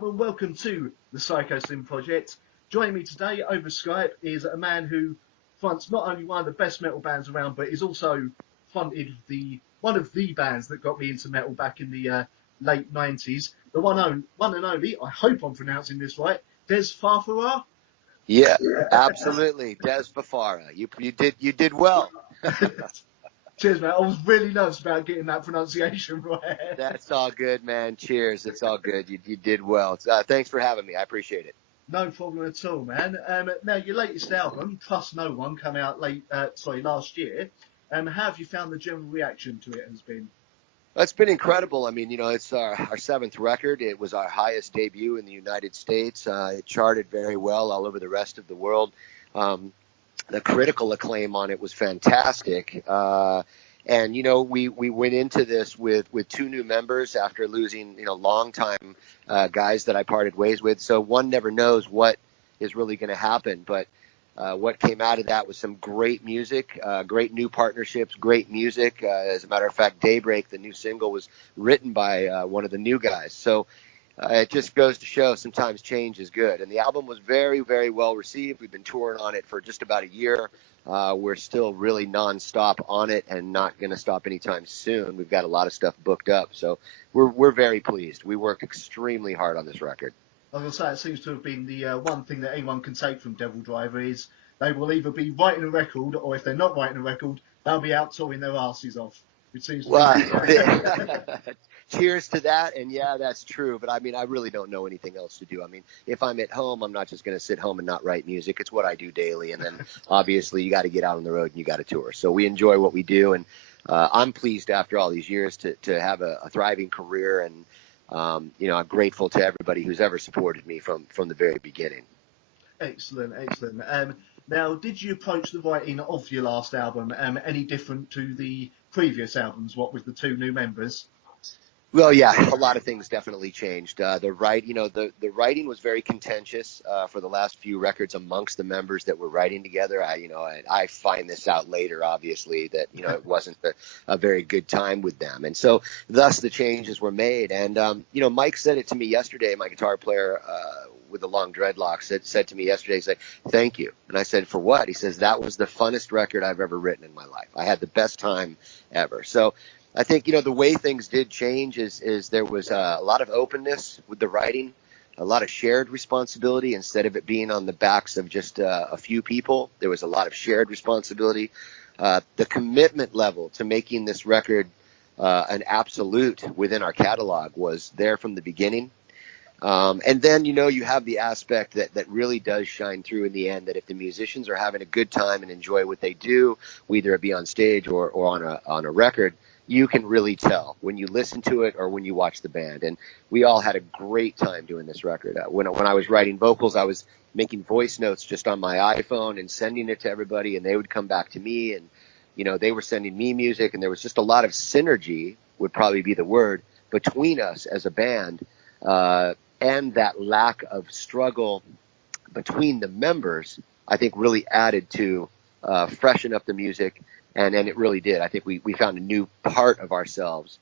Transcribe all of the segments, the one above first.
gentlemen, welcome to the Psychosin Project. Joining me today over Skype is a man who fronts not only one of the best metal bands around, but is also fronted one of the bands that got me into metal back in the late 90s. The one and only, I hope I'm pronouncing this right, Dez Fafara. Yeah, absolutely. Dez Fafara. You did well. Cheers, man. I was really nervous about getting that pronunciation right. That's all good, man. Cheers. It's all good. You did well. Thanks for having me. I appreciate it. No problem at all, man. Now, your latest album, Trust No One, came out last year. How have you found the general reaction to it has been? It's been incredible. I mean, it's our seventh record. It was our highest debut in the United States. It charted very well all over the rest of the world. The critical acclaim on it was fantastic. And, we went into this with two new members after losing, longtime guys that I parted ways with. So one never knows what is really going to happen. But what came out of that was some great music, great new partnerships, great music. As a matter of fact, Daybreak, the new single, was written by one of the new guys. So it just goes to show sometimes change is good. And the album was very, very well received. We've been touring on it for just about a year. We're still really nonstop on it and not going to stop anytime soon. We've got a lot of stuff booked up. So we're very pleased. We worked extremely hard on this record. I was going to say, it seems to have been the one thing that anyone can take from Devildriver is they will either be writing a record, or if they're not writing a record, they'll be out touring their asses off. It seems to be. Cheers to that. And yeah, that's true. But I mean, I really don't know anything else to do. I mean, if I'm at home, I'm not just going to sit home and not write music. It's what I do daily. And then obviously you got to get out on the road and you got to tour. So we enjoy what we do. And I'm pleased after all these years to have a thriving career. And, I'm grateful to everybody who's ever supported me from the very beginning. Excellent. Now, did you approach the writing of your last album any different to the previous albums, what with the two new members? Well, yeah, a lot of things definitely changed. The writing was very contentious for the last few records amongst the members that were writing together. I find this out later, obviously, that it wasn't a very good time with them, and so thus the changes were made. And Mike said it to me yesterday. My guitar player with the long dreadlocks said to me yesterday, he said, "Thank you." And I said, "For what?" He says, "That was the funnest record I've ever written in my life. I had the best time ever." So I think, the way things did change is there was a lot of openness with the writing, a lot of shared responsibility. Instead of it being on the backs of just a few people, there was a lot of shared responsibility. The commitment level to making this record an absolute within our catalog was there from the beginning. And then, you have the aspect that really does shine through in the end, that if the musicians are having a good time and enjoy what they do, whether it be on stage or on a record, you can really tell when you listen to it or when you watch the band. And we all had a great time doing this record. When I was writing vocals, I was making voice notes just on my iPhone and sending it to everybody, and they would come back to me, and, they were sending me music, and there was just a lot of synergy, would probably be the word, between us as a band, and that lack of struggle between the members, I think really added to freshen up the music. And it really did. I think we found a new part of ourselves.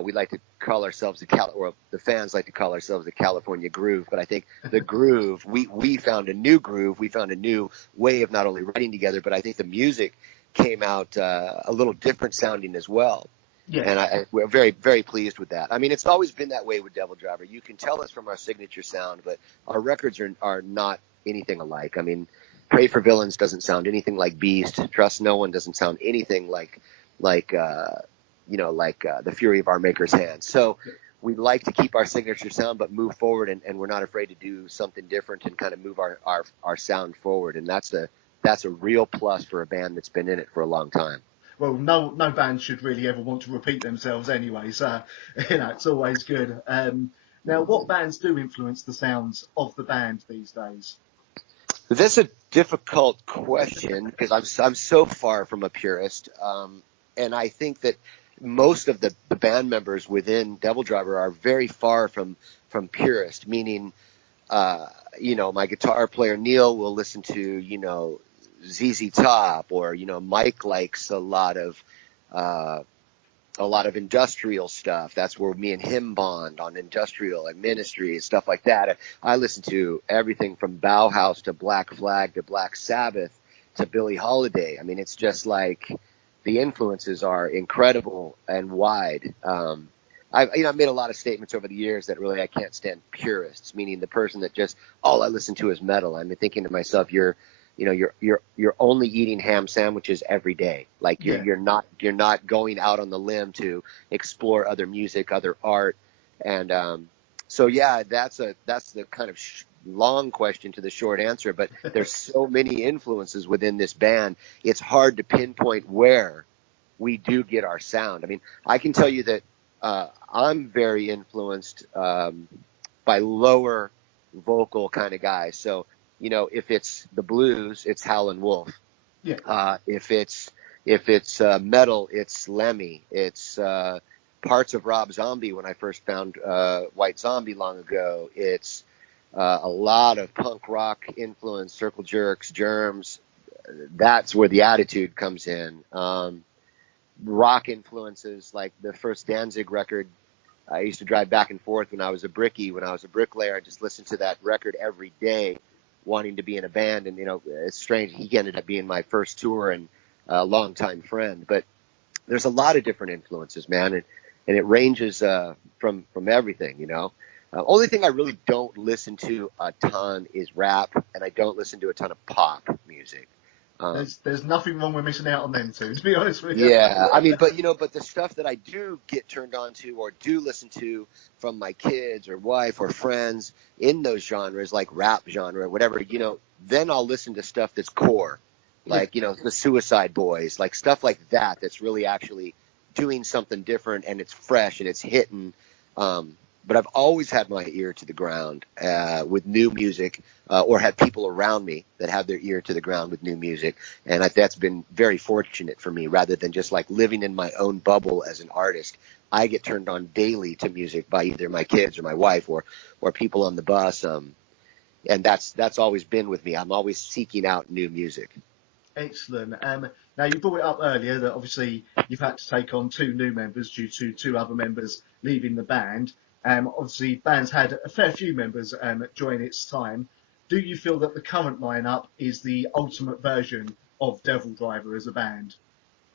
We like to call ourselves the fans like to call ourselves the California groove. But I think the groove, we found a new groove. We found a new way of not only writing together, but I think the music came out a little different sounding as well. Yeah. And we're very, very pleased with that. I mean, it's always been that way with Devildriver. You can tell us from our signature sound, but our records are not anything alike. I mean, Pray for Villains doesn't sound anything like Beast. Trust No One doesn't sound anything like the Fury of Our Maker's Hand. So we like to keep our signature sound, but move forward, and we're not afraid to do something different and kind of move our sound forward. And that's a real plus for a band that's been in it for a long time. Well, no band should really ever want to repeat themselves anyway, so it's always good. Now, what bands do influence the sounds of the band these days? That's a difficult question because I'm so far from a purist, and I think that most of the band members within Devildriver are very far from purist. Meaning, my guitar player Neil will listen to ZZ Top, or Mike likes a lot of a lot of industrial stuff. That's where me and him bond, on industrial and ministry and stuff like that. I listen to everything from Bauhaus to Black Flag to Black Sabbath to Billie Holiday. I mean, it's just like the influences are incredible and wide. I've made a lot of statements over the years that really I can't stand purists, meaning the person that just all I listen to is metal. I'm thinking to myself, you're only eating ham sandwiches every day. Like you're not going out on the limb to explore other music, other art, and so yeah, that's the kind of long question to the short answer. But there's so many influences within this band. It's hard to pinpoint where we do get our sound. I mean, I can tell you that I'm very influenced by lower vocal kind of guys. So, if it's the blues, it's Howlin' Wolf. Yeah. If it's metal, it's Lemmy. It's parts of Rob Zombie when I first found White Zombie long ago. It's a lot of punk rock influence, Circle Jerks, Germs. That's where the attitude comes in. Rock influences, like the first Danzig record. I used to drive back and forth when I was a bricklayer. I just listened to that record every day, wanting to be in a band. And, it's strange. He ended up being my first tour and a longtime friend. But there's a lot of different influences, man. And it ranges from everything, Only thing I really don't listen to a ton is rap, and I don't listen to a ton of pop music. There's nothing wrong with missing out on them two, to be honest with you. Yeah, I mean, but the stuff that I do get turned on to or do listen to from my kids or wife or friends in those genres, like rap genre, whatever, then I'll listen to stuff that's core, like, the Suicide Boys, like stuff like that, that's really actually doing something different and it's fresh and it's hitting. But I've always had my ear to the ground with new music, or had people around me that have their ear to the ground with new music. And that's been very fortunate for me, rather than just like living in my own bubble as an artist. I get turned on daily to music by either my kids or my wife or people on the bus. And that's always been with me. I'm always seeking out new music. Excellent. Now, you brought it up earlier that obviously you've had to take on 2 new members due to 2 other members leaving the band. Obviously, band's had a fair few members join its time. Do you feel that the current lineup is the ultimate version of Devildriver as a band?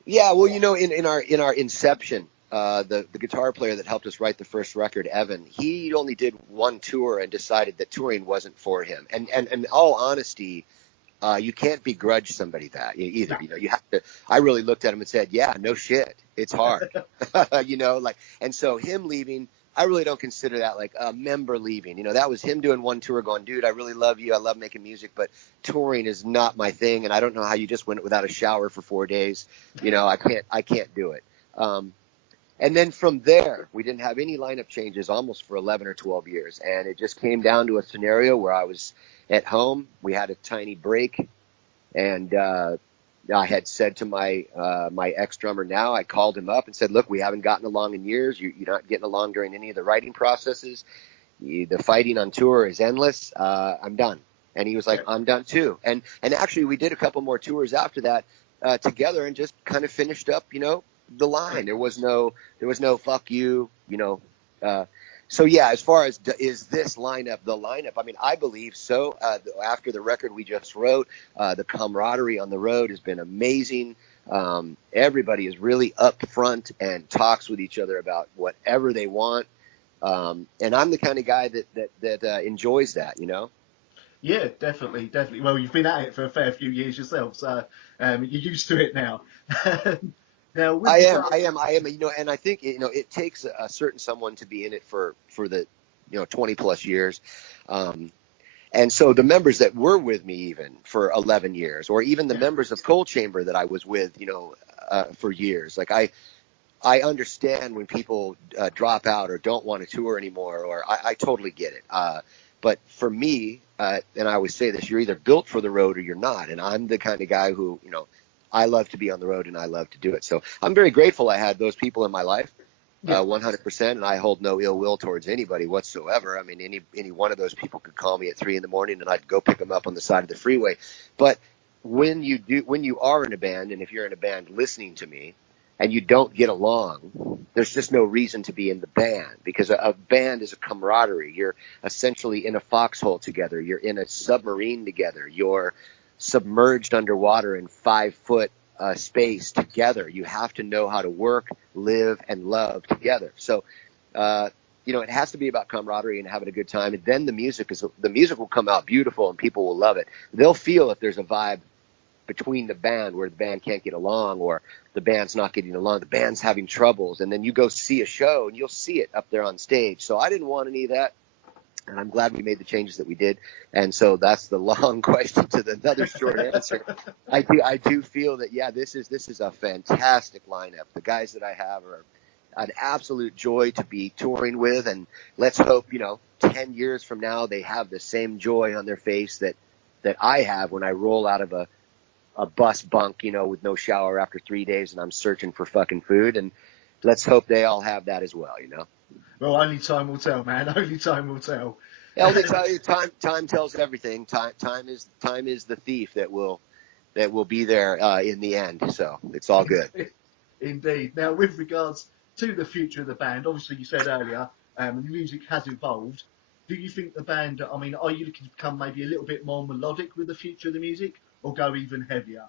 Yeah, well, in our inception, the guitar player that helped us write the first record, Evan, he only did 1 tour and decided that touring wasn't for him. And in all honesty, you can't begrudge somebody that either. You have to. I really looked at him and said, "Yeah, no shit, it's hard." And so him leaving, I really don't consider that like a member leaving. That was him doing 1 tour, going, "Dude, I really love you. I love making music, but touring is not my thing, and I don't know how you just went without a shower for 4 days. I can't do it." And then from there, we didn't have any lineup changes almost for 11 or 12 years. And it just came down to a scenario where I was at home. We had a tiny break. And I had said to my ex-drummer now, I called him up and said, "Look, we haven't gotten along in years. You're not getting along during any of the writing processes. The fighting on tour is endless. I'm done." And he was like, "I'm done too." And actually, we did a couple more tours after that together and just kind of finished up, the line. There was no fuck you, so yeah, as far as is this lineup the lineup, I mean, I believe so. After the record we just wrote, the camaraderie on the road has been amazing. Everybody is really upfront and talks with each other about whatever they want. And I'm the kind of guy that enjoys that, Yeah, definitely. Well, you've been at it for a fair few years yourself, so you're used to it now. Now, I am, and I think, it takes a certain someone to be in it for the, 20 plus years. And so the members that were with me even for 11 years, or even the members of Coal Chamber that I was with, for years, like I understand when people drop out or don't want to tour anymore, or I totally get it. But for me, and I always say this, you're either built for the road or you're not. And I'm the kind of guy who, I love to be on the road and I love to do it. So I'm very grateful I had those people in my life, 100%. And I hold no ill will towards anybody whatsoever. I mean, any one of those people could call me at 3 a.m. and I'd go pick them up on the side of the freeway. But when you are in a band, and if you're in a band listening to me, and you don't get along, there's just no reason to be in the band, because a band is a camaraderie. You're essentially in a foxhole together. You're in a submarine together. You're submerged underwater in 5-foot space together. You have to know how to work, live, and love together. So, it has to be about camaraderie and having a good time. And then the music will come out beautiful and people will love it. They'll feel if there's a vibe between the band where the band can't get along, or the band's not getting along, the band's having troubles, and then you go see a show and you'll see it up there on stage. So I didn't want any of that, and I'm glad we made the changes that we did. And so that's the long question to another short answer. I do feel that, yeah, this is a fantastic lineup. The guys that I have are an absolute joy to be touring with, and let's hope 10 years from now they have the same joy on their face that I have when I roll out of a bus bunk, with no shower after 3 days and I'm searching for fucking food. And let's hope they all have that as well, Well, only time will tell, man. Only time will tell. Time tells everything. Time is the thief that will be there in the end. So it's all good. Indeed. Now, with regards to the future of the band, obviously you said earlier, the music has evolved. Do you think the band, are you looking to become maybe a little bit more melodic with the future of the music, or go even heavier?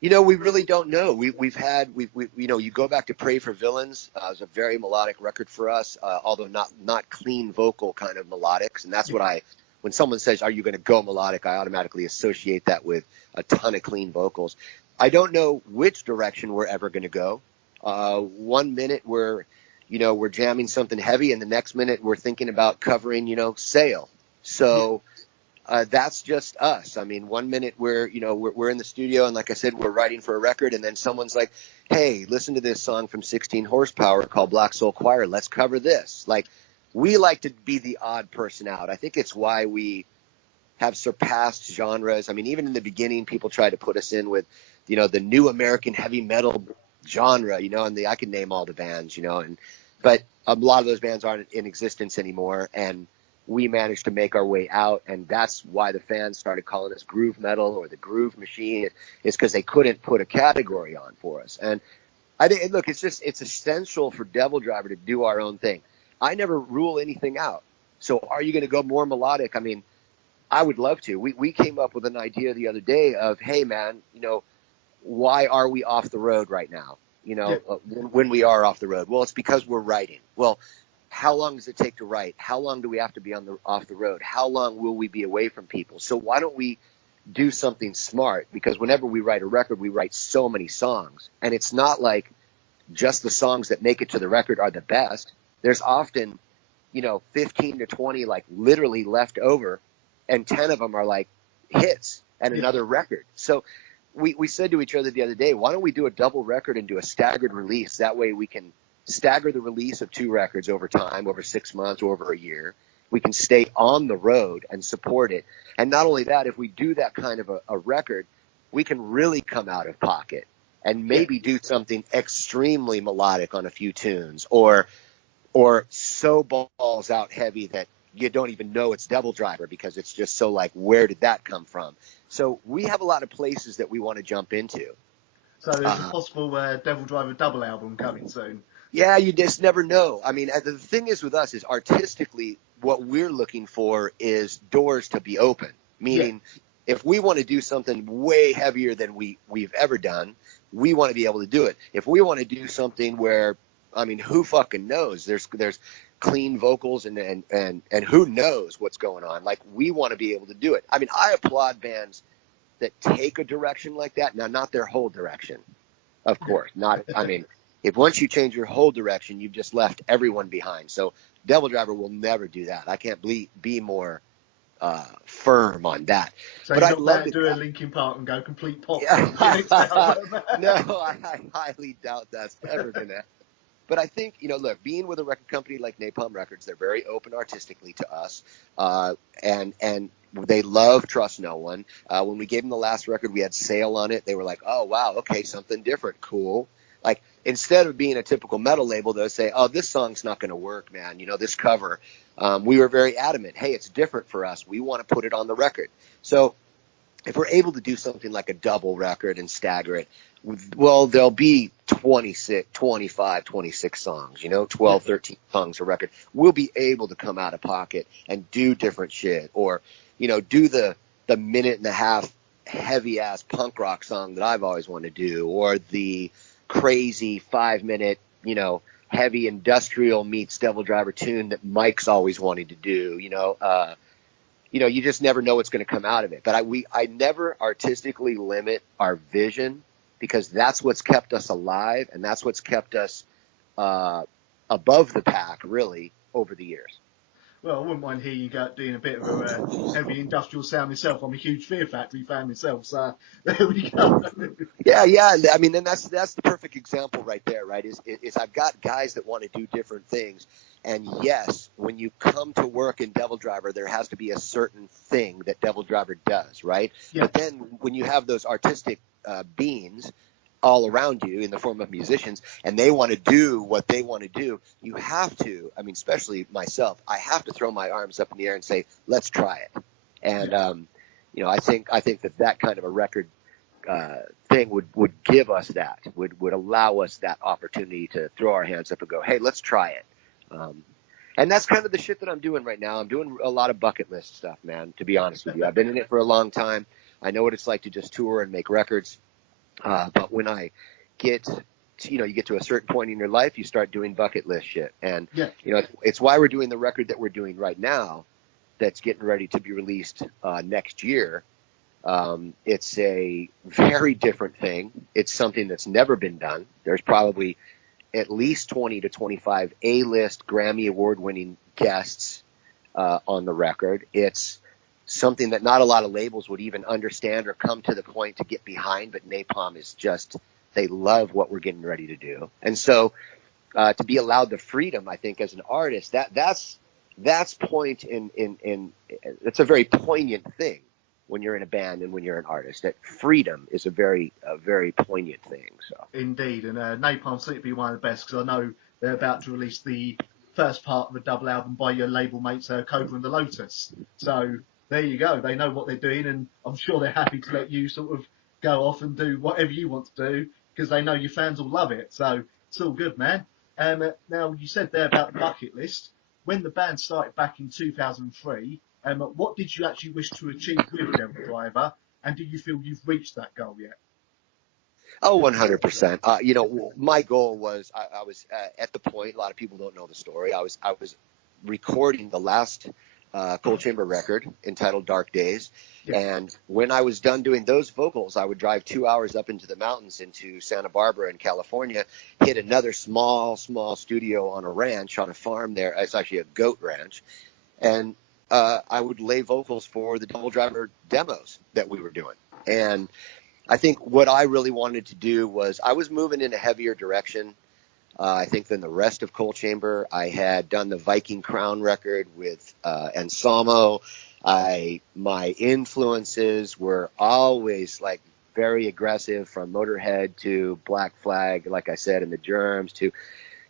We really don't know. You go back to Pray for Villains. It was a very melodic record for us, although not clean vocal kind of melodics. And that's what when someone says, are you going to go melodic, I automatically associate that with a ton of clean vocals. I don't know which direction we're ever going to go. 1 minute we're jamming something heavy, and the next minute we're thinking about covering, Sail. So that's just us. 1 minute we're in the studio, and like I said, we're writing for a record, and then someone's like, hey, listen to this song from 16 Horsepower called Black Soul Choir. Let's cover this. Like, we like to be the odd person out. I think it's why we have surpassed genres. Even in the beginning, people tried to put us in with, the new American heavy metal genre, and I can name all the bands, but a lot of those bands aren't in existence anymore, and we managed to make our way out, and that's why the fans started calling us groove metal or the groove machine, is because they couldn't put a category on for us. And I think, look, it's essential for Devildriver to do our own thing. I never rule anything out. So are you going to go more melodic? I would love to. We came up with an idea the other day of, hey man, why are we off the road right now? When we are off the road, well, it's because we're writing. Well, how long does it take to write? How long do we have to be off the road? How long will we be away from people? So why don't we do something smart? Because whenever we write a record, we write so many songs, and it's not like just the songs that make it to the record are the best. There's often, 15 to 20, like literally left over, and 10 of them are like hits and another record. So we said to each other the other day, why don't we do a double record and do a staggered release? That way we can stagger the release of 2 records over time, over 6 months, or over a year. We can stay on the road and support it. And not only that, if we do that kind of a record, we can really come out of pocket and maybe do something extremely melodic on a few tunes, or so balls out heavy that you don't even know it's Devildriver, because it's just so like, where did that come from? So we have a lot of places that we want to jump into. So there's a possible Devildriver double album coming soon. Yeah, you just never know. The thing is with us is, artistically, what we're looking for is doors to be open. Meaning, if we want to do something way heavier than we've ever done, we want to be able to do it. If we want to do something where, who fucking knows? There's clean vocals and who knows what's going on. Like, we want to be able to do it. I applaud bands that take a direction like that. Now, not their whole direction, of course. If once you change your whole direction, you've just left everyone behind. So Devildriver will never do that. I can't be more firm on that. So but I'd love to do a Linkin Park and go complete pop. Yeah. No, I highly doubt that's ever going to happen. But I think, look, being with a record company like Napalm Records, they're very open artistically to us, and they love Trust No One. When we gave them the last record, we had Sail on it. They were like, oh, wow, okay, something different, cool. Like, instead of being a typical metal label, they'll say, oh, this song's not going to work, man, this cover. We were very adamant, hey, it's different for us. We want to put it on the record. So if we're able to do something like a double record and stagger it, well, there'll be 26, 25, 26 songs, 12, 13 songs a record. We'll be able to come out of pocket and do different shit, or, do the minute and a half heavy ass punk rock song that I've always wanted to do, or the crazy 5 minute, heavy industrial meets Devildriver tune that Mike's always wanted to do, you just never know what's going to come out of it. But I never artistically limit our vision, because that's what's kept us alive, and that's what's kept us above the pack, really, over the years. Well, I wouldn't mind hearing you doing a bit of a heavy industrial sound myself. I'm a huge Fear Factory fan myself, so there we go. Yeah. I mean, and that's the perfect example right there, right? Is I've got guys that want to do different things, and yes, when you come to work in Devildriver, there has to be a certain thing that Devildriver does, right? Yeah. But then when you have those artistic beings all around you in the form of musicians, and they want to do what they want to do, you have to, I mean, especially myself, I have to throw my arms up in the air and say, let's try it. And, I think that kind of a record thing would give us that, would allow us that opportunity to throw our hands up and go, hey, let's try it. And that's kind of the shit that I'm doing right now. I'm doing a lot of bucket list stuff, man, to be honest with you. I've been in it for a long time. I know what it's like to just tour and make records. But when I get to, you get to a certain point in your life, you start doing bucket list shit. And, it's why we're doing the record that we're doing right now that's getting ready to be released next year. It's a very different thing. It's something that's never been done. There's probably at least 20 to 25 A-list Grammy award-winning guests on the record. It's something that not a lot of labels would even understand or come to the point to get behind, but Napalm is just, they love what we're getting ready to do. And so to be allowed the freedom, I think, as an artist, that's it's a very poignant thing when you're in a band and when you're an artist. That freedom is a very poignant thing. So Indeed, and Napalm seems to be one of the best, because I know they're about to release the first part of a double album by your label mates, Cobra and the Lotus. So there you go. They know what they're doing, and I'm sure they're happy to let you sort of go off and do whatever you want to do, because they know your fans will love it. So it's all good, man. Now, you said there about the bucket list. When the band started back in 2003, what did you actually wish to achieve with Devildriver, and do you feel you've reached that goal yet? Oh, 100%. My goal was, I was at the point, a lot of people don't know the story. I was recording the last Coal Chamber record entitled Dark Days. Yeah. And when I was done doing those vocals, I would drive 2 hours up into the mountains into Santa Barbara in California, hit another small studio on a ranch, on a farm there. It's actually a goat ranch. And I would lay vocals for the Devildriver demos that we were doing. And I think what I really wanted to do was, I was moving in a heavier direction, I think, than the rest of Coal Chamber. I had done the Viking Crown record with Anselmo. My influences were always like very aggressive, from Motorhead to Black Flag, like I said, and the Germs, to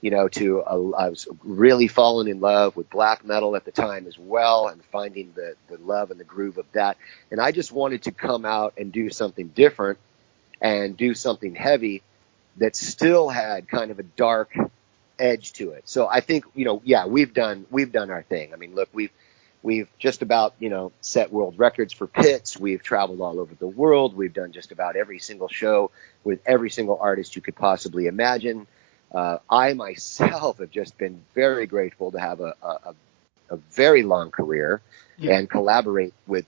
I was really falling in love with black metal at the time as well, and finding the love and the groove of that. And I just wanted to come out and do something different and do something heavy that still had kind of a dark edge to it. So I think, we've done our thing. I mean, look, we've just about, set world records for pits. We've traveled all over the world. We've done just about every single show with every single artist you could possibly imagine. I myself have just been very grateful to have a very long career, and collaborate with,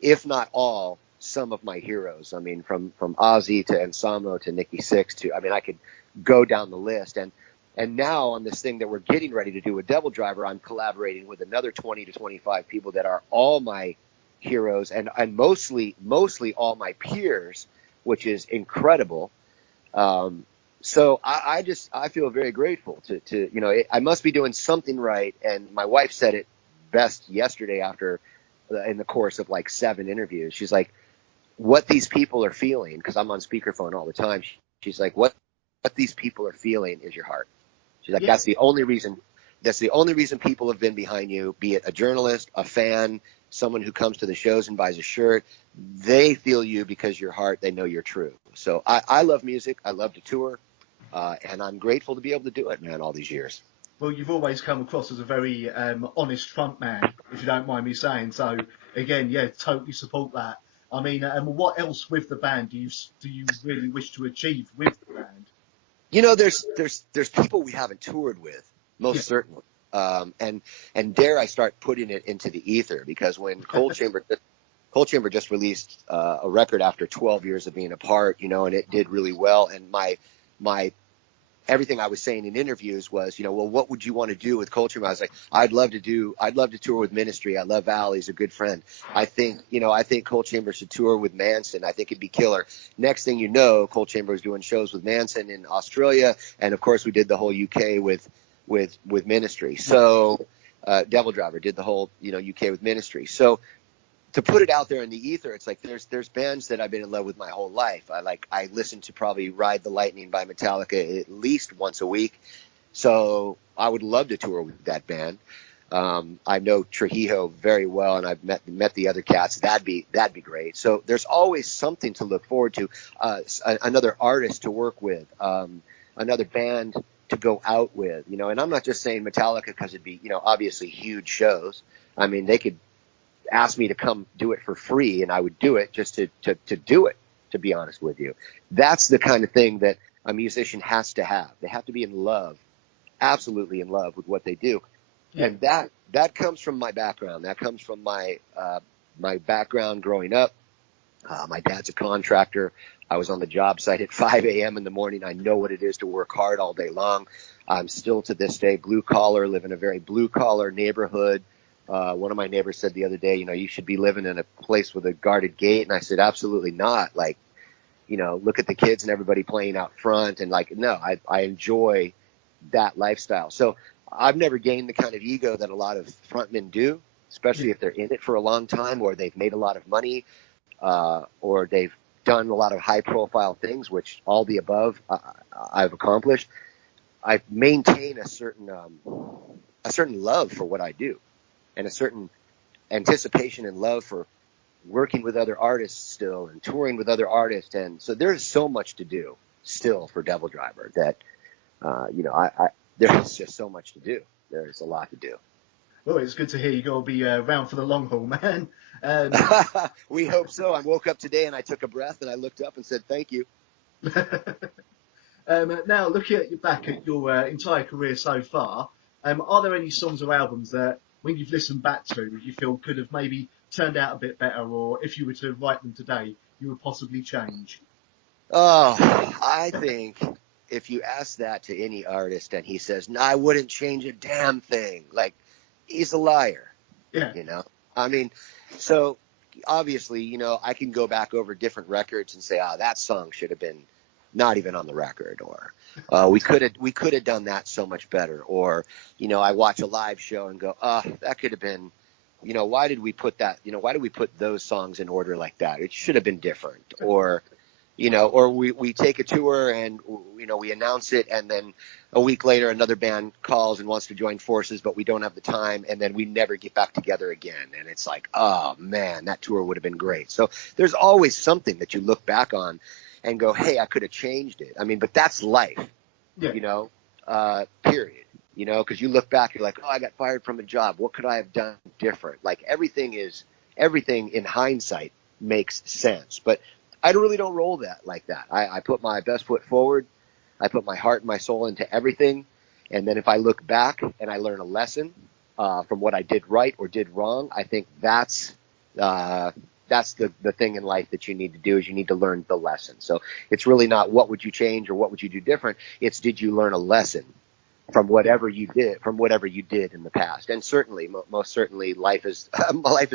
if not all, some of my heroes. I mean, from Ozzy to Anselmo to Nikki Sixx I could go down the list. And now on this thing that we're getting ready to do with Devildriver, I'm collaborating with another 20 to 25 people that are all my heroes, and mostly all my peers, which is incredible. So I feel very grateful to I must be doing something right. And my wife said it best yesterday in the course of like 7 interviews. She's like, what these people are feeling, because I'm on speakerphone all the time. She's like, what these people are feeling is your heart. She's like, that's the only reason people have been behind you, be it a journalist, a fan, someone who comes to the shows and buys a shirt, they feel you because your heart, they know you're true. So I love music. I love to tour. And I'm grateful to be able to do it, man, all these years. Well, you've always come across as a very honest frontman, if you don't mind me saying. So, again, yeah, totally support that. I mean, what else with the band do you really wish to achieve with the band? You know, there's people we haven't toured with, Yeah. most certainly. And dare I start putting it into the ether, because when Coal Chamber just released a record after 12 years of being apart, you know, and it did really well. And my everything I was saying in interviews was, you know, well, what would you want to do with Coal Chamber? I was like, I'd love to tour with Ministry. I love Al. He's a good friend. I think Coal Chamber should tour with Manson. I think it'd be killer. Next thing you know, Coal Chamber was doing shows with Manson in Australia. And of course we did the whole UK with Ministry. So, Devildriver did the whole, you know, UK with Ministry. So, to put it out there in the ether, it's like there's bands that I've been in love with my whole life. I listen to probably Ride the Lightning by Metallica at least once a week. So I would love to tour with that band. I know Trujillo very well, and I've met the other cats. That'd be great. So there's always something to look forward to. Another artist to work with, another band to go out with, you know. And I'm not just saying Metallica because it'd be, you know, obviously huge shows. I mean, they could asked me to come do it for free, and I would do it just to do it, to be honest with you. That's the kind of thing that a musician has to have. They have to be in love, absolutely in love with what they do. Yeah. And that comes from my background. That comes from my background growing up. My dad's a contractor. I was on the job site at 5 a.m. in the morning. I know what it is to work hard all day long. I'm still to this day blue collar, live in a very blue collar neighborhood. One of my neighbors said the other day, you know, you should be living in a place with a guarded gate. And I said, absolutely not. Like, you know, look at the kids and everybody playing out front. And like, no, I enjoy that lifestyle. So I've never gained the kind of ego that a lot of frontmen do, especially if they're in it for a long time, or they've made a lot of money, or they've done a lot of high profile things, which all the above I've accomplished. I maintain a certain love for what I do, and a certain anticipation and love for working with other artists still and touring with other artists. And so there's so much to do still for Devildriver that, you know, there's just so much to do. There's a lot to do. Well, it's good to hear you're going to be around for the long haul, man. We hope so. I woke up today and I took a breath and I looked up and said, thank you. Now, looking back at your entire career so far, are there any songs or albums that, when you've listened back to, you feel could have maybe turned out a bit better, or if you were to write them today, you would possibly change? Oh, I think if you ask that to any artist and he says, no, I wouldn't change a damn thing, like, he's a liar. Yeah. You know, I mean, so obviously, you know, I can go back over different records and say, that song should have been not even on the record, or we could have done that so much better. Or, you know, I watch a live show and go, that could have been, you know, why did we put that, you know, why did we put those songs in order like that? It should have been different. Or, you know, or we take a tour and, you know, we announce it, and then a week later another band calls and wants to join forces, but we don't have the time, and then we never get back together again. And it's like, oh man, that tour would have been great. So there's always something that you look back on and go, hey, I could have changed it. I mean, but that's life, you know, period. You know, because you look back, you're like, I got fired from a job. What could I have done different? Like everything in hindsight makes sense. But I really don't roll that like that. I put my best foot forward. I put my heart and my soul into everything. And then if I look back and I learn a lesson from what I did right or did wrong, I think that's the thing in life that you need to do, is you need to learn the lesson. So it's really not what would you change or what would you do different. It's, did you learn a lesson from whatever you did in the past? And certainly, most certainly, life is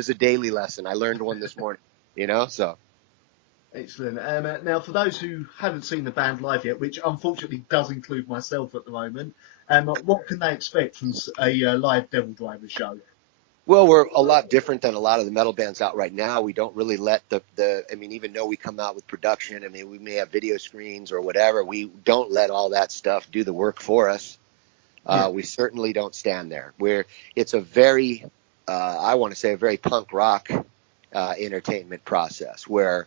a daily lesson. I learned one this morning, you know, so. Excellent. Now, for those who haven't seen the band live yet, which unfortunately does include myself at the moment, what can they expect from a live Devildriver show? Well, we're a lot different than a lot of the metal bands out right now. We don't really let even though we come out with production, we may have video screens or whatever, we don't let all that stuff do the work for us. We certainly don't stand there. It's a very I want to say, a very punk rock entertainment process where,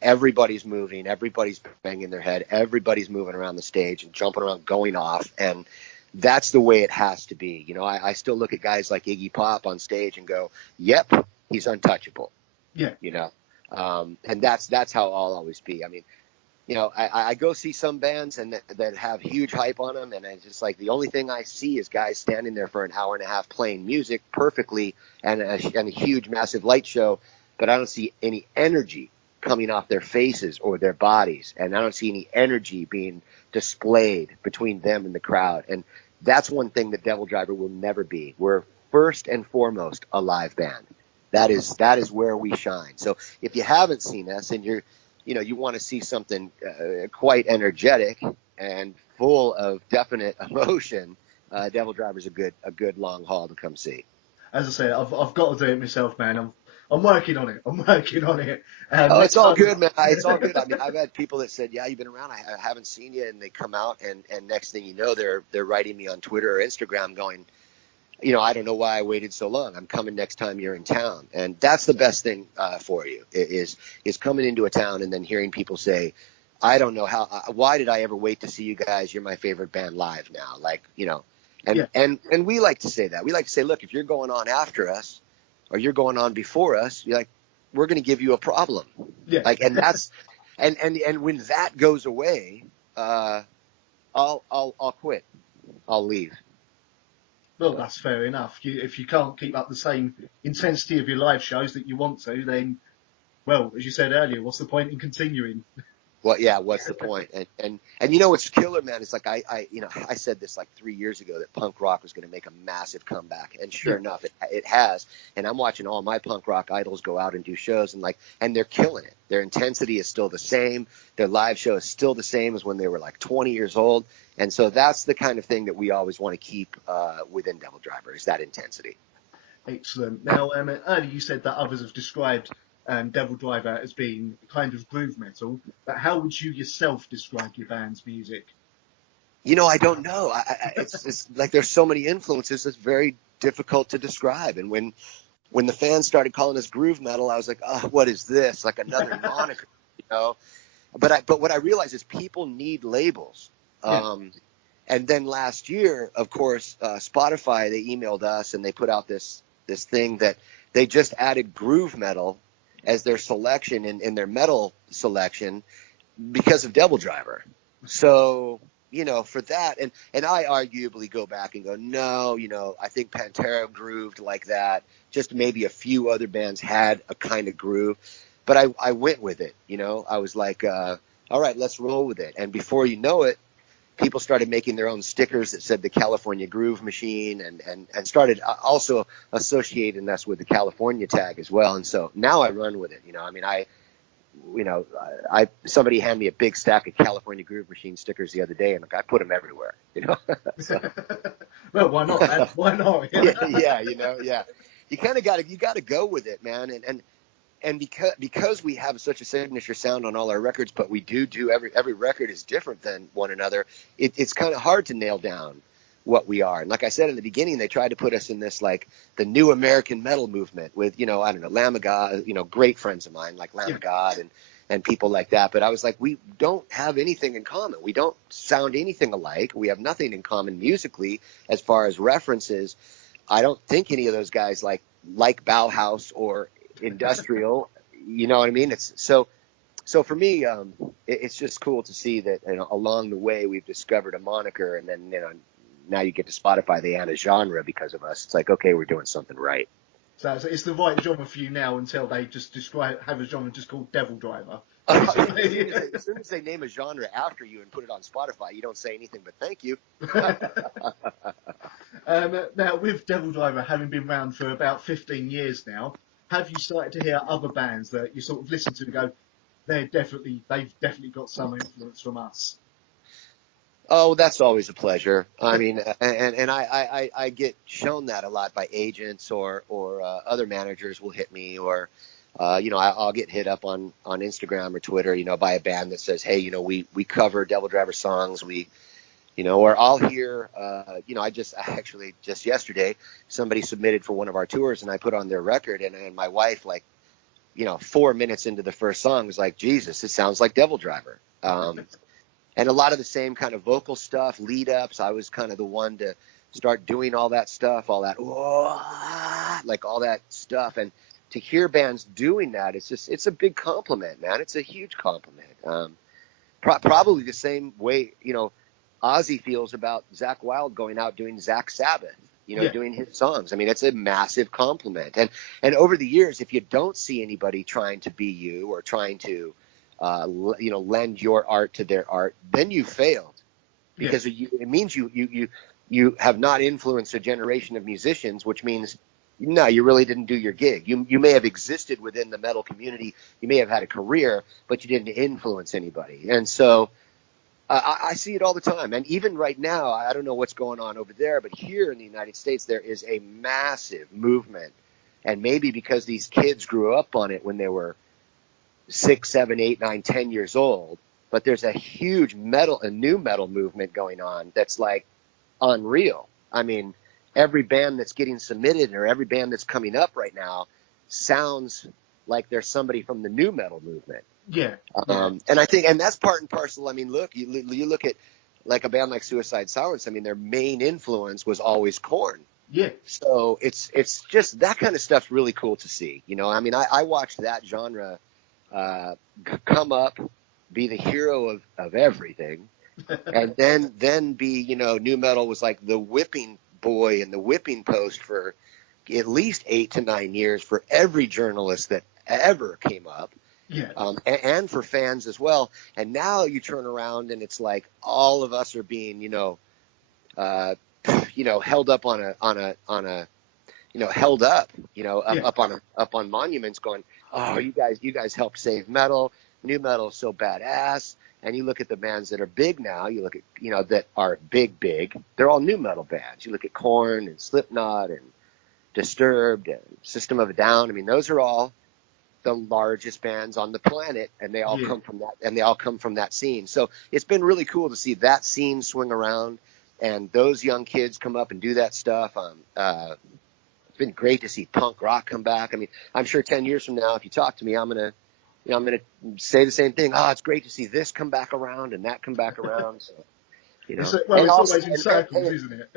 everybody's moving, everybody's banging their head, everybody's moving around the stage and jumping around, going off. And that's the way it has to be. I still look at guys like Iggy Pop on stage and go, yep, he's untouchable. Yeah. And that's how I'll always be. I mean, I go see some bands and that have huge hype on them, and it's just like the only thing I see is guys standing there for an hour and a half playing music perfectly and a huge, massive light show, but I don't see any energy coming off their faces or their bodies, and I don't see any energy being displayed between them and the crowd. And that's one thing that Devildriver will never be. We're first and foremost a live band. That is where we shine. So if you haven't seen us and you want to see something quite energetic and full of definite emotion, Devildriver's a good long haul to come see. As I say, I've got to do it myself, man. I'm working on it. It's all good, man. It's all good. I mean, I've had people that said, "Yeah, you've been around. I haven't seen you," and they come out, and next thing you know, they're writing me on Twitter or Instagram, going, I don't know why I waited so long. I'm coming next time you're in town. And that's the best thing for you is coming into a town and then hearing people say, I don't know why did I ever wait to see you guys? You're my favorite band live now. And we like to say that. We like to say, look, if you're going on after us or you're going on before us, we're going to give you a problem. Yeah. And that's, and when that goes away, I'll quit. I'll leave. Well, that's fair enough. If you can't keep up the same intensity of your live shows that you want to, then, well, as you said earlier, what's the point in continuing? Well, yeah, what's the point? And what's killer, man, it's like I said this like 3 years ago that punk rock was going to make a massive comeback, and sure enough, it has. And I'm watching all my punk rock idols go out and do shows, and they're killing it. Their intensity is still the same. Their live show is still the same as when they were like 20 years old. And so that's the kind of thing that we always want to keep within Devildriver, is that intensity. Excellent. Now, earlier you said that others have described Devildriver as being kind of groove metal, but how would you yourself describe your band's music? I don't know. It's like there's so many influences. It's very difficult to describe. And when the fans started calling us groove metal, I was like, oh, what is this? Like another moniker, But what I realized is people need labels. And then last year, of course, Spotify, they emailed us and they put out this thing that they just added groove metal as their selection in their metal selection because of Devildriver. So, for that, and I arguably go back and go, no, I think Pantera grooved like that. Just maybe a few other bands had a kind of groove, but I went with it. I was like, all right, let's roll with it. And before you know it, people started making their own stickers that said the California Groove Machine and started also associating us with the California tag as well. And so now I run with it. Somebody handed me a big stack of California Groove Machine stickers the other day, and I put them everywhere, So. Well, why not, man? Why not? Yeah. You kind of got to go with it, man. And because we have such a signature sound on all our records, but we do every record is different than one another. It's kind of hard to nail down what we are. And like I said in the beginning, they tried to put us in this like the new American metal movement with I don't know, Lamb of God, great friends of mine like Lamb of God and people like that. But I was like, we don't have anything in common. We don't sound anything alike. We have nothing in common musically as far as references. I don't think any of those guys like Bauhaus or industrial, you know what I mean? It's so for me, it's just cool to see that along the way we've discovered a moniker, and then now you get to Spotify, they add a genre because of us. It's like, okay, we're doing something right. So it's the right genre for you now until they just have a genre just called Devildriver. As soon as they name a genre after you and put it on Spotify, you don't say anything but thank you. Now, with Devildriver having been around for about 15 years now, have you started to hear other bands that you sort of listen to and go, they've definitely got some influence from us? Oh, that's always a pleasure. I mean, and I get shown that a lot by agents or other managers will hit me, or I'll get hit up on Instagram or Twitter, by a band that says, hey, we cover Devildriver songs, we or I'll hear, actually just yesterday, somebody submitted for one of our tours and I put on their record and my wife, like, 4 minutes into the first song was like, Jesus, it sounds like Devildriver. And a lot of the same kind of vocal stuff, lead ups. I was kind of the one to start doing all that stuff, all that, like all that stuff. And to hear bands doing that, it's a big compliment, man. It's a huge compliment. Probably the same way, Ozzy feels about Zakk Wylde going out doing Zakk Sabbath, doing his songs. I mean, it's a massive compliment. And over the years, if you don't see anybody trying to be you or trying to, lend your art to their art, then you failed, because it means you have not influenced a generation of musicians, which means, no, you really didn't do your gig. You may have existed within the metal community. You may have had a career, but you didn't influence anybody. And so I see it all the time. And even right now, I don't know what's going on over there, but here in the United States, there is a massive movement. And maybe because these kids grew up on it when they were 6, 7, 8, 9, 10 years old, but there's a huge new metal movement going on that's like unreal. I mean, every band that's getting submitted or every band that's coming up right now sounds like there's somebody from the new metal movement. Yeah. And I think, and that's part and parcel. I mean, look, you look at like a band like Suicide Silence. I mean, their main influence was always Korn. Yeah. So it's just that kind of stuff's really cool to see. I mean, I watched that genre come up, be the hero of everything, and then be, new metal was like the whipping boy and the whipping post for at least 8 to 9 years for every journalist that ever came up. Yeah. And for fans as well. And now you turn around and it's like all of us are being, held up on a held up, up on monuments going, oh, you guys helped save metal. New metal is so badass. And you look at the bands that are big now, you look at, that are big, they're all new metal bands. You look at Korn and Slipknot and Disturbed and System of a Down. I mean, those are all the largest bands on the planet, and they all come from that, and they all come from that scene. So it's been really cool to see that scene swing around and those young kids come up and do that stuff. It's been great to see punk rock come back. I mean, I'm sure 10 years from now, if you talk to me, I'm going to say the same thing. Oh, it's great to see this come back around and that come back around. So, it's always in circles, isn't it?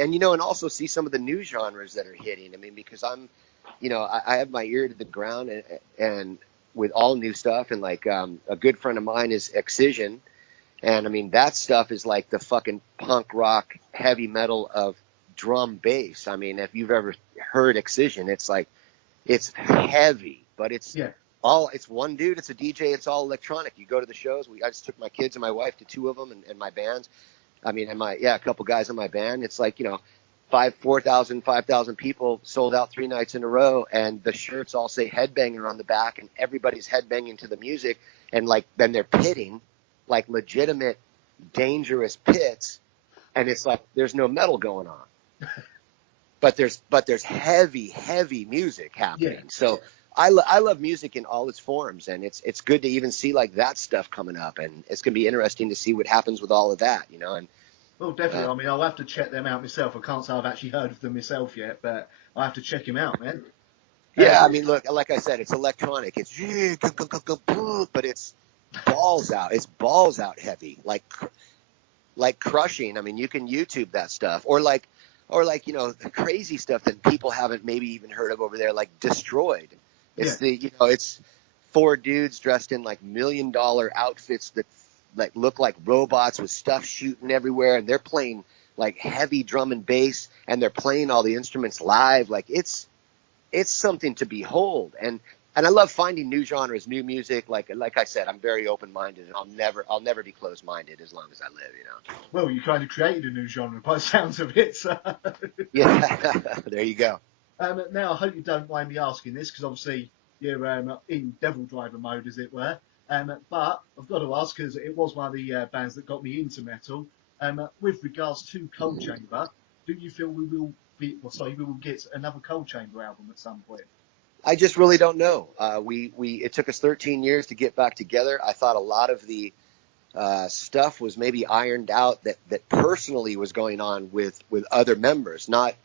And also see some of the new genres that are hitting. I mean, because I have my ear to the ground and with all new stuff. And like a good friend of mine is Excision. And I mean, that stuff is like the fucking punk rock heavy metal of drum bass. I mean, if you've ever heard Excision, it's like, it's heavy, but it's one dude. It's a DJ. It's all electronic. You go to the shows. I just took my kids and my wife to 2 of them and my bands. I mean, and a couple guys in my band. It's like, 4,000, 5,000 people sold out 3 nights in a row, and the shirts all say Headbanger on the back, and everybody's headbanging to the music, and like then they're pitting, like legitimate, dangerous pits, and it's like there's no metal going on, but there's heavy music happening. Yeah. So I love music in all its forms, and it's good to even see like that stuff coming up, and it's gonna be interesting to see what happens with all of that, and. Well, definitely. I mean, I'll have to check them out myself. I can't say I've actually heard of them myself yet, but I have to check them out, man. Yeah, I mean, look, like I said, it's electronic. It's but it's balls out. It's balls out heavy, like Crushing. I mean, you can YouTube that stuff, or like the crazy stuff that people haven't maybe even heard of over there, like Destroyed. It's it's 4 dudes dressed in like $1 million outfits that like look like robots with stuff shooting everywhere, and they're playing like heavy drum and bass, and they're playing all the instruments live. Like it's something to behold, and I love finding new genres, new music. Like I said, I'm very open-minded, and I'll never be closed-minded as long as I live. Well, you kind of created a new genre by the sounds of it. So. Yeah, there you go. Now I hope you don't mind me asking this, because obviously you're in Devildriver mode, as it were. But I've got to ask, because it was one of the bands that got me into metal. With regards to Coal Chamber, do you feel we will get another Coal Chamber album at some point? I just really don't know. It took us 13 years to get back together. I thought a lot of the stuff was maybe ironed out that personally was going on with other members, not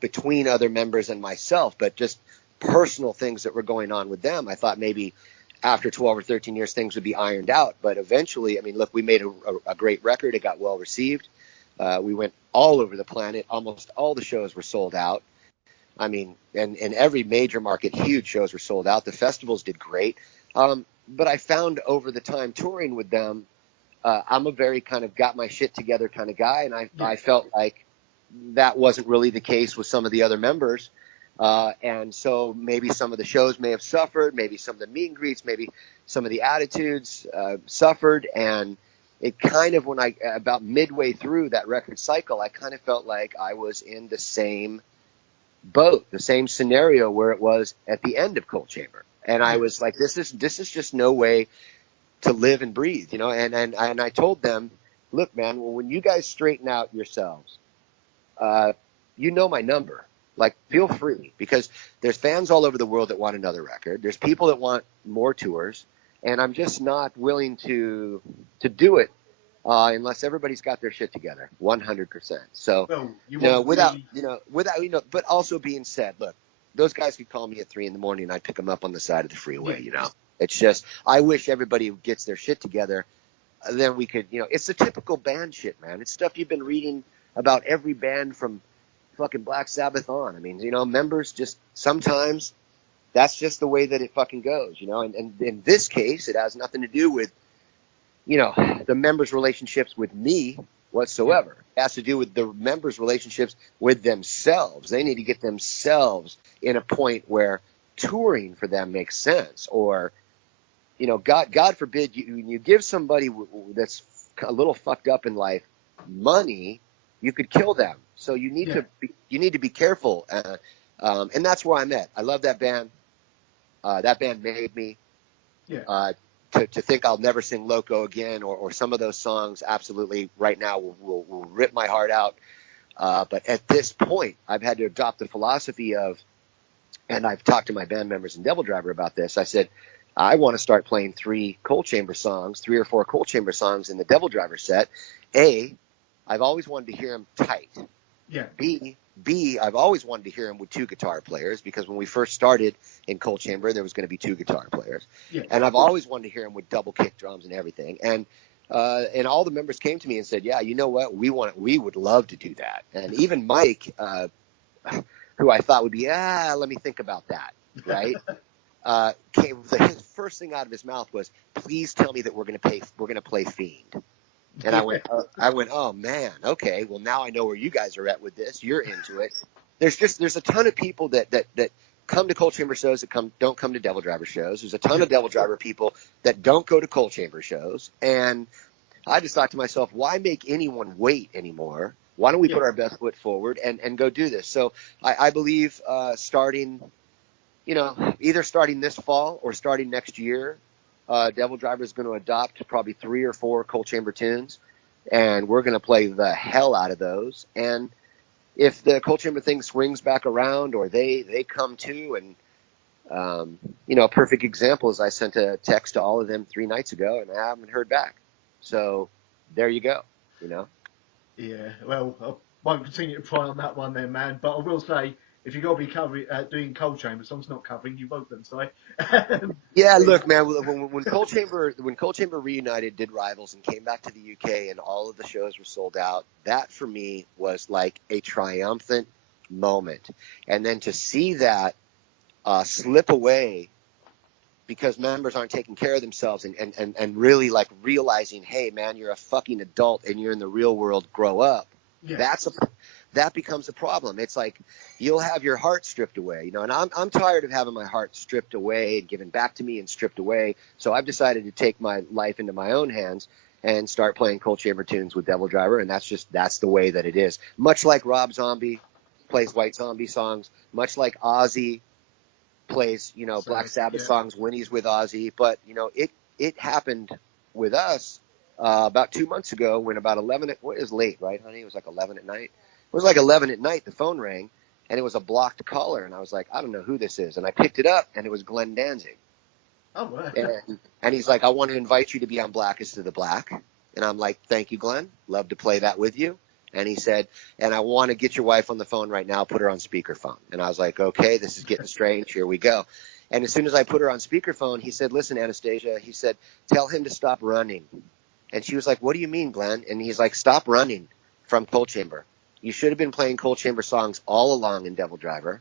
between other members and myself, but just personal things that were going on with them. I thought maybe after 12 or 13 years, things would be ironed out. But eventually, I mean, look, we made a great record. It got well received. We went all over the planet. Almost all the shows were sold out. I mean, and every major market, huge shows were sold out. The festivals did great. But I found over the time touring with them, I'm a very kind of got my shit together kind of guy. And I felt like that wasn't really the case with some of the other members. And so maybe some of the shows may have suffered, maybe some of the meet and greets, maybe some of the attitudes suffered. And it kind of, when about midway through that record cycle, I kind of felt like I was in the same boat, the same scenario where it was at the end of Coal Chamber. And I was like, this is just no way to live and breathe, you know? And I told them, look, man, well, when you guys straighten out yourselves, you know my number. Like, feel free, because there's fans all over the world that want another record. There's people that want more tours, and I'm just not willing to do it unless everybody's got their shit together, 100%. So, but also being said, look, those guys could call me at 3 a.m. and I'd pick them up on the side of the freeway. You know, it's just, I wish everybody gets their shit together. Then we could, you know, it's the typical band shit, man. It's stuff you've been reading about every band from fucking Black Sabbath on. I mean, you know, members just sometimes that's just the way that it fucking goes, you know. And in this case, it has nothing to do with, you know, the members' relationships with me whatsoever. It has to do with the members' relationships with themselves. They need to get themselves in a point where touring for them makes sense. Or, you know, God forbid you give somebody that's a little fucked up in life money, you could kill them. So you need to be careful. And that's where I'm at. I love that band. That band made me. To think I'll never sing Loco again, or some of those songs absolutely right now will rip my heart out. But at this point, I've had to adopt the philosophy of, and I've talked to my band members in Devildriver about this. I said, I want to start playing 3 or 4 Coal Chamber songs in the Devildriver set. I've always wanted to hear them tight. B, I've always wanted to hear him with 2 guitar players, because when we first started in Coal Chamber, there was going to be 2 guitar players. And I've always wanted to hear him with double kick drums and everything. And all the members came to me and said, yeah, you know what? We would love to do that. And even Mike, who I thought would be, let me think about that. Right. His first thing out of his mouth was, please tell me that we're going to play Fiend. And I went, oh man, okay. Well, now I know where you guys are at with this. You're into it. There's a ton of people that come to Coal Chamber shows that don't come to Devildriver shows. There's a ton of Devildriver people that don't go to Coal Chamber shows. And I just thought to myself, why make anyone wait anymore? Why don't we put our best foot forward and go do this? So I believe starting, you know, either starting this fall or starting next year, Devildriver is going to adopt probably 3 or 4 Coal Chamber tunes, and we're going to play the hell out of those. And if the Coal Chamber thing swings back around, or they come to, and you know, a perfect example is I sent a text to all of them 3 nights ago, and I haven't heard back. So there you go. You know. Yeah. Well, I won't continue to pry on that one then, man. But I will say, if you've got to be doing Coal Chamber songs, not covering, you won't then, sorry. Yeah, look, man, when Coal Chamber reunited, did Rivals, and came back to the UK, and all of the shows were sold out, that for me was like a triumphant moment. And then to see that slip away because members aren't taking care of themselves and really like realizing, hey, man, you're a fucking adult and you're in the real world, grow up. Yeah. That becomes a problem. It's like you'll have your heart stripped away, you know, and I'm tired of having my heart stripped away and given back to me and stripped away. So I've decided to take my life into my own hands and start playing Coal Chamber tunes with Devildriver, and that's the way that it is. Much like Rob Zombie plays White Zombie songs, much like Ozzy plays, you know, Black Sabbath songs when he's with Ozzy. But, you know, it happened with us about 2 months ago when about 11 – it was late, right, honey? It was like 11 at night. It was like 11 at night, the phone rang, and it was a blocked caller. And I was like, I don't know who this is. And I picked it up, and it was Glenn Danzig. Oh, right. And he's like, I want to invite you to be on Blackest of the Black. And I'm like, thank you, Glenn. Love to play that with you. And he said, and I want to get your wife on the phone right now. Put her on speakerphone. And I was like, okay, this is getting strange. Here we go. And as soon as I put her on speakerphone, he said, listen, Anastasia, he said, tell him to stop running. And she was like, what do you mean, Glenn? And he's like, stop running from Coal Chamber. You should have been playing Coal Chamber songs all along in Devildriver,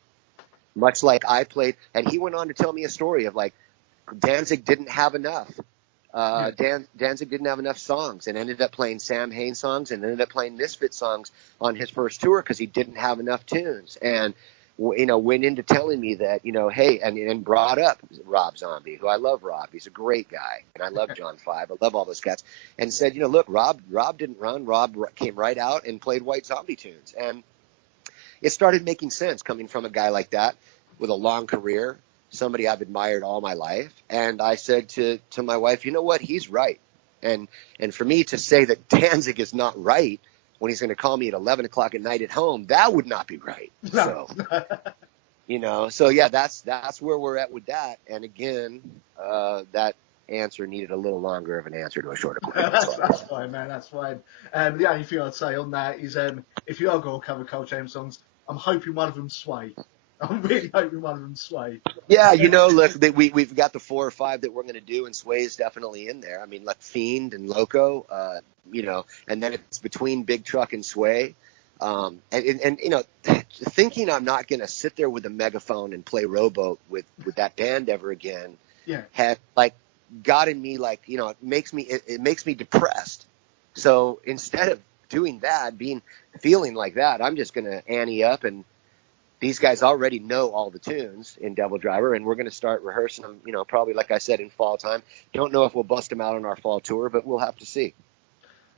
much like I played. And he went on to tell me a story of like, Danzig didn't have enough. Danzig didn't have enough songs and ended up playing Sam Hain songs and ended up playing Misfit songs on his first tour because he didn't have enough tunes. And, went into telling me that, hey, and brought up Rob Zombie, who I love Rob. He's a great guy. And I love John Five. I love all those cats. And said, look, Rob didn't run. Rob came right out and played White Zombie tunes. And it started making sense coming from a guy like that with a long career, somebody I've admired all my life. And I said to my wife, you know what? He's right. And for me to say that Danzig is not right when he's going to call me at 11 o'clock at night at home, that would not be right. No. So yeah, that's where we're at with that. And again, that answer needed a little longer of an answer to a shorter question. That's fine, man. That's fine. The only thing I'd say on that is, if you are going to cover Coal Chamber songs, I'm hoping one of them Sway. I'm really hoping one of them Sway. Yeah, look, we've got the 4 or 5 that we're going to do, and Sway is definitely in there. I mean, like Fiend and Loco, and then it's between Big Truck and Sway. Thinking I'm not going to sit there with a megaphone and play Rowboat with that band ever again, had like gotten me like, it makes me depressed. So instead of doing that, feeling like that, I'm just going to ante up, and these guys already know all the tunes in Devildriver, and we're going to start rehearsing them, probably like I said in fall time. Don't know if we'll bust them out on our fall tour, but we'll have to see.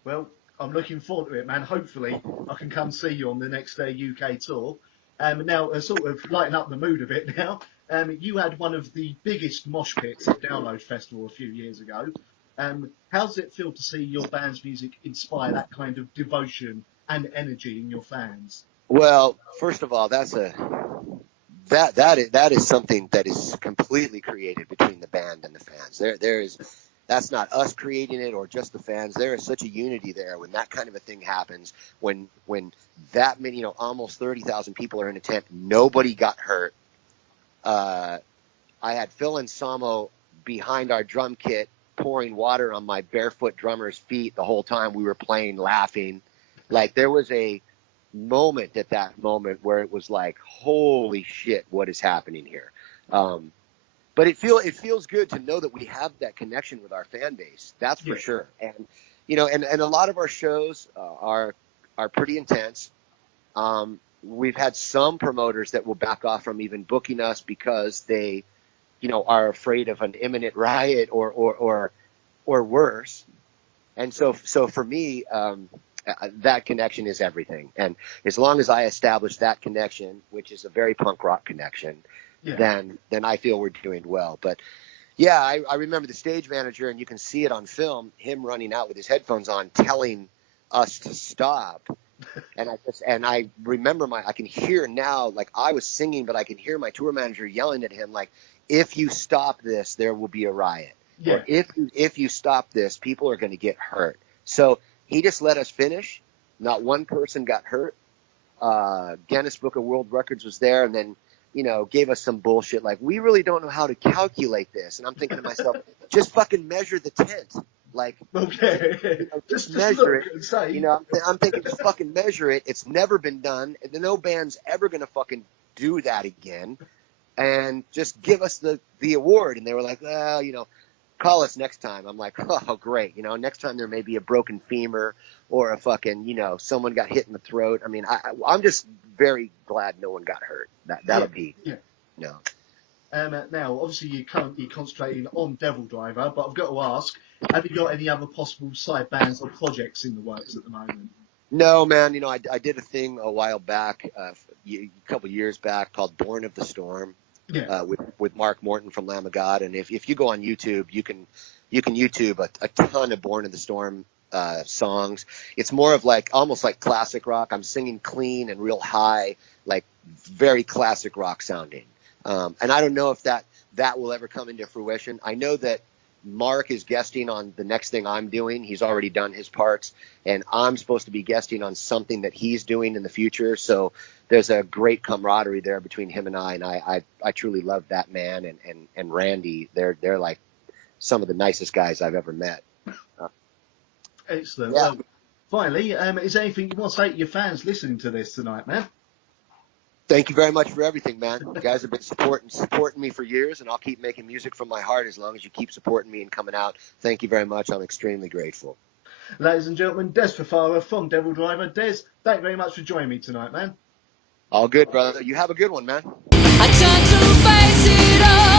Well, I'm looking forward to it, man. Hopefully I can come see you on the next UK tour. Now, sort of lighten up the mood a bit now, you had one of the biggest mosh pits at Download Festival a few years ago. How does it feel to see your band's music inspire that kind of devotion and energy in your fans? Well, first of all, that is something that is completely created between the band and the fans. That's not us creating it or just the fans. There is such a unity there when that kind of a thing happens. When that many, almost 30,000 people are in a tent, nobody got hurt. I had Phil and Samo behind our drum kit pouring water on my barefoot drummer's feet the whole time we were playing, laughing. Like there was a moment at that moment where it was like, holy shit, what is happening here? But it feels good to know that we have that connection with our fan base. That's for sure. And and a lot of our shows are pretty intense. We've had some promoters that will back off from even booking us because they are afraid of an imminent riot or worse. And so for me, that connection is everything. And as long as I establish that connection, which is a very punk rock connection, then I feel we're doing well. But yeah, I remember the stage manager, and you can see it on film, him running out with his headphones on, telling us to stop. And I remember I can hear now, like I was singing, but I can hear my tour manager yelling at him, like, if you stop this, there will be a riot. Yeah. Or if you stop this, people are going to get hurt. So he just let us finish. Not one person got hurt. Guinness Book of World Records was there, and then, gave us some bullshit like, we really don't know how to calculate this. And I'm thinking to myself, just fucking measure the tent. Like, okay, just look measure it. and say. I'm thinking, just fucking measure it. It's never been done. And no band's ever going to fucking do that again. And just give us the award. And they were like, well, call us next time. I'm like, oh, great. Next time there may be a broken femur or a fucking, someone got hit in the throat. I mean, I'm just very glad no one got hurt. That'll be. Now, obviously, you're currently concentrating on Devildriver, but I've got to ask, have you got any other possible side bands or projects in the works at the moment? No, man. I did a thing a while back, a couple years back, called Born of the Storm. With Mark Morton from Lamb of God. And if you go on YouTube, you can YouTube a ton of Born of the Storm songs. It's more of like almost like classic rock. I'm singing clean and real high, like very classic rock sounding. And I don't know if that that will ever come into fruition. I know that Mark is guesting on the next thing I'm doing. He's already done his parts, and I'm supposed to be guesting on something that he's doing in the future. So there's a great camaraderie there between him and I truly love that man and Randy. They're like some of the nicest guys I've ever met. Excellent. Yeah. Well, finally, is there anything you want to say to your fans listening to this tonight, man? Thank you very much for everything, man. You guys have been supporting me for years, and I'll keep making music from my heart as long as you keep supporting me and coming out. Thank you very much. I'm extremely grateful. Ladies and gentlemen, Dez Fafara from Devildriver. Dez, thank you very much for joining me tonight, man. All good, brother. You have a good one, man. I tend to face it all.